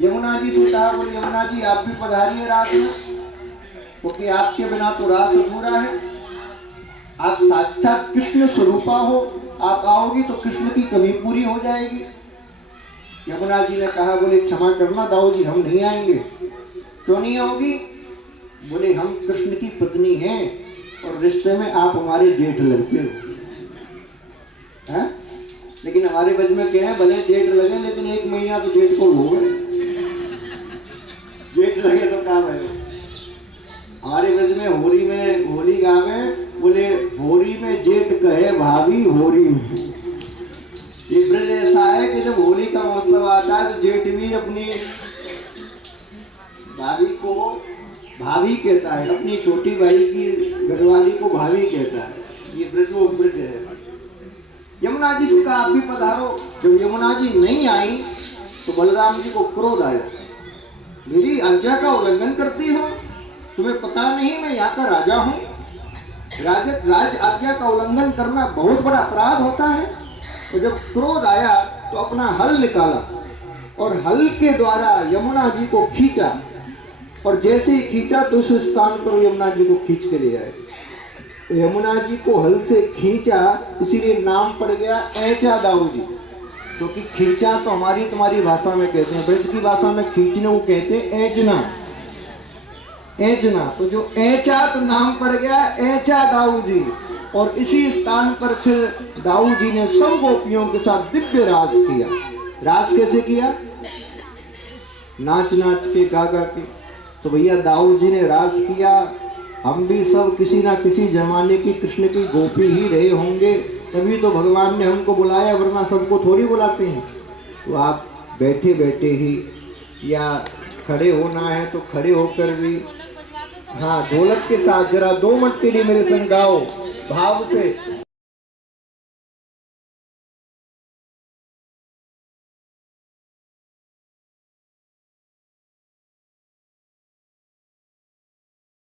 यमुना जी से कहा, बोले यमुना जी आप भी पधारिए रास में, क्योंकि आपके बिना तो रास अधूरा है। आप साक्षात कृष्ण स्वरूपा हो, आप आओगी तो कृष्ण की कमी पूरी हो जाएगी। यमुना जी ने कहा, बोले क्षमा करना दाऊ जी, हम नहीं आएंगे। क्यों नहीं आओगी? बोले हम कृष्ण की पत्नी हैं और रिश्ते में आप हमारे जेठ लगते हो। है? लेकिन हमारे बज में क्या है, भले जेठ लगे लेकिन 1 महीना तो जेठ को हो गए, जेठ लगे तो काम है। हमारे बज में होली गावे, बोले होरी में जेठ कहे भाभी होरी में। ये ब्रज ऐसा है कि जब होली का महोत्सव आता है तो जेठ भी अपनी भाभी को भाभी कहता है, अपनी छोटी भाई की घरवाली को भाभी कहता है। ये ब्रज वो ब्रज है। यमुना जी से कहा आप भी पधारो। जब यमुना जी नहीं आई तो बलराम जी को क्रोध आया, मेरी आज्ञा का उल्लंघन करती हो, तुम्हें पता नहीं मैं यहाँ का राजा हूँ। राज आज्ञा का उल्लंघन करना बहुत बड़ा अपराध होता है। तो जब क्रोध आया तो अपना हल निकाला और हल के द्वारा यमुना जी को खींचा, और जैसे ही खींचा तो उस स्थान पर यमुना जी को खींच के ले आए। तो यमुना जी को हल से खींचा, इसीलिए नाम पड़ गया ऐचा दाऊ जी। क्योंकि तो खींचा तो हमारी तुम्हारी भाषा में कहते हैं, ब्रज की भाषा में खींचने को कहते हैं ऐचना, ऐचना। तो जो ऐचा तो नाम पड़ गया ऐचा दाऊ जी। और इसी स्थान पर फिर दाऊ जी ने सब गोपियों के साथ दिव्य रास किया। रास कैसे किया? नाच नाच के, गा गा के। तो भैया दाऊ जी ने रास किया। हम भी सब किसी ना किसी जमाने की कृष्ण की गोपी ही रहे होंगे, तभी तो भगवान ने हमको बुलाया, वरना सबको थोड़ी बुलाते हैं। तो आप बैठे बैठे ही या खड़े होना है तो खड़े होकर भी, हाँ ढोलक के साथ जरा 2 मिनट के लिए मेरे संग गाओ भाव से।